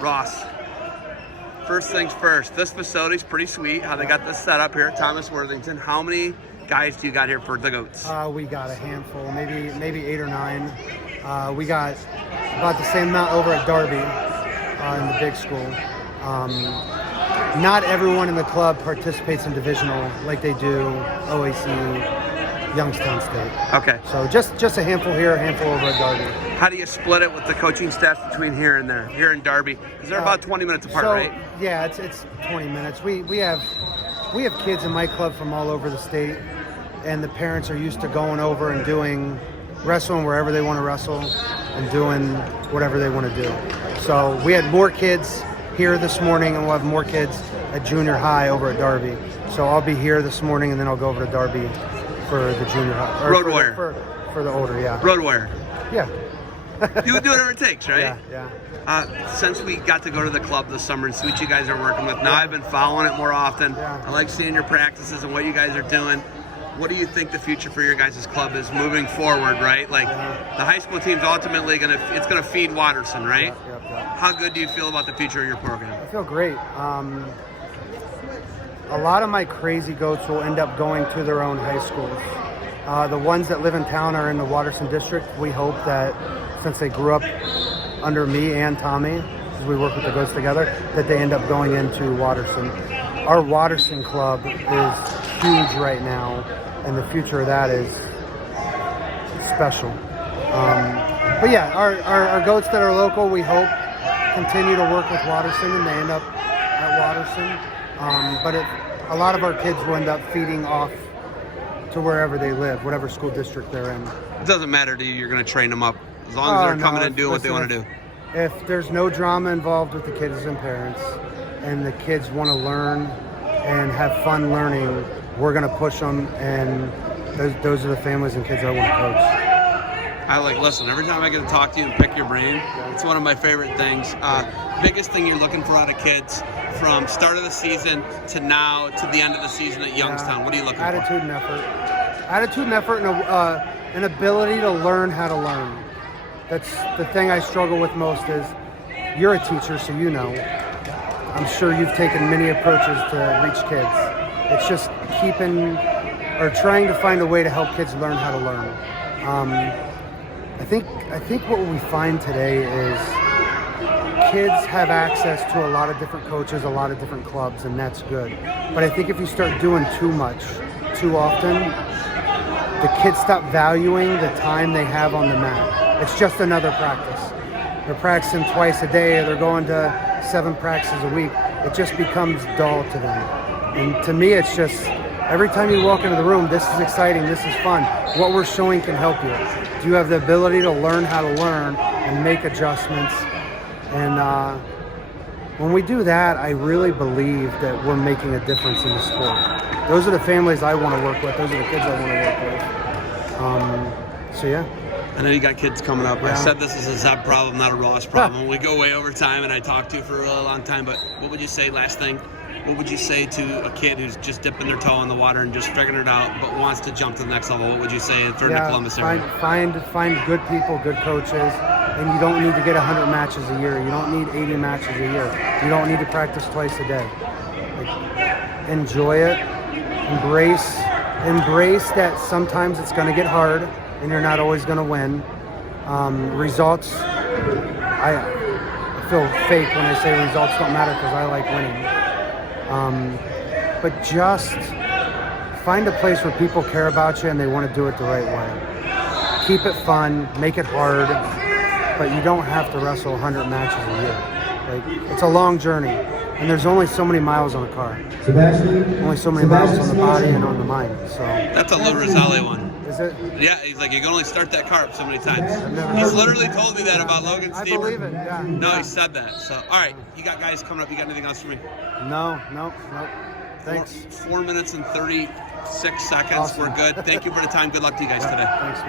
Ross, first things first, this facility's pretty sweet, how they got this set up here at Thomas Worthington. How many guys do you got here for the Goats? We got a handful, maybe 8 or 9. We got about the same amount over at Darby in the big school. Not everyone in the club participates in divisional like they do OAC Youngstown State. Okay. So just a handful here, a handful over at Darby. How do you split it with the coaching staff between here and there? Here in Darby, because they're about 20 minutes apart, right? Yeah, it's 20 minutes. We have kids in my club from all over the state, and the parents are used to going over and wrestling wherever they want to wrestle and doing whatever they want to do. So we had more kids here this morning, and we'll have more kids at junior high over at Darby. So I'll be here this morning, and then I'll go over to Darby for the junior high. Road Warrior. For the older, yeah. Road Warrior. Yeah. You do whatever it takes, right? Yeah. Since we got to go to the club this summer and see what you guys are working with, now I've been following it more often. Yeah. I like seeing your practices and what you guys are doing. What do you think the future for your guys' club is moving forward, right? Like, the high school team's ultimately it's gonna feed Watterson, right? Yep. How good do you feel about the future of your program? I feel great. A lot of my crazy goats will end up going to their own high schools. The ones that live in town are in the Watterson district. We hope that since they grew up under me and Tommy, as we work with the goats together, that they end up going into Watterson. Our Watterson club is huge right now, and the future of that is special. But yeah, our goats that are local, we hope, continue to work with Watterson, and they end up at Watterson. But a lot of our kids will end up feeding off to wherever they live, whatever school district they're in. It doesn't matter to you. You're going to train them up as long as they're coming and doing what they want to do. If there's no drama involved with the kids and parents, and the kids want to learn and have fun learning, we're going to push them, and those are the families and kids I want to coach. Listen, every time I get to talk to you and pick your brain, it's one of my favorite things. Biggest thing you're looking for out of kids from start of the season to now to the end of the season at Youngstown? What are you looking for? Attitude and effort. Attitude and effort, and an ability to learn how to learn. That's the thing I struggle with most is, you're a teacher, so you know. I'm sure you've taken many approaches to reach kids. It's just trying to find a way to help kids learn how to learn. I think what we find today is kids have access to a lot of different coaches, a lot of different clubs, and that's good. But I think if you start doing too much, too often, the kids stop valuing the time they have on the mat. It's just another practice. They're practicing twice a day, or they're going to 7 practices a week. It just becomes dull to them. And to me, it's just, every time you walk into the room, this is exciting, this is fun. What we're showing can help you. Do you have the ability to learn how to learn and make adjustments? And when we do that, I really believe that we're making a difference in the sport. Those are the families I want to work with. Those are the kids I want to work with. So yeah. I know you got kids coming up. Yeah. I said this is a Zeb problem, not a Ross problem. We go way over time, and I talked to you for a really long time. But what would you say, last thing, what would you say to a kid who's just dipping their toe in the water and just figuring it out, but wants to jump to the next level? What would you say if they're in the Columbus area? Find good people, good coaches, and you don't need to get 100 matches a year. You don't need 80 matches a year. You don't need to practice twice a day. Enjoy it. Embrace that sometimes it's going to get hard, and you're not always going to win. Results, I feel fake when I say results don't matter, because I like winning. But just find a place where people care about you and they want to do it the right way. Keep it fun, make it hard, but you don't have to wrestle 100 matches a year. It's a long journey, and there's only so many miles on a car. Only so many miles on the body and on the mind. So that's a Lou Rosale one. Is it? Yeah, he's like, you can only start that car up so many times. He's literally told me that about Logan Stever. I believe it, yeah. No, he said that. So, all right, you got guys coming up. You got anything else for me? No. Thanks. 4 minutes and 36 seconds. Awesome. We're good. Thank you for the time. Good luck to you guys today. Thanks, man.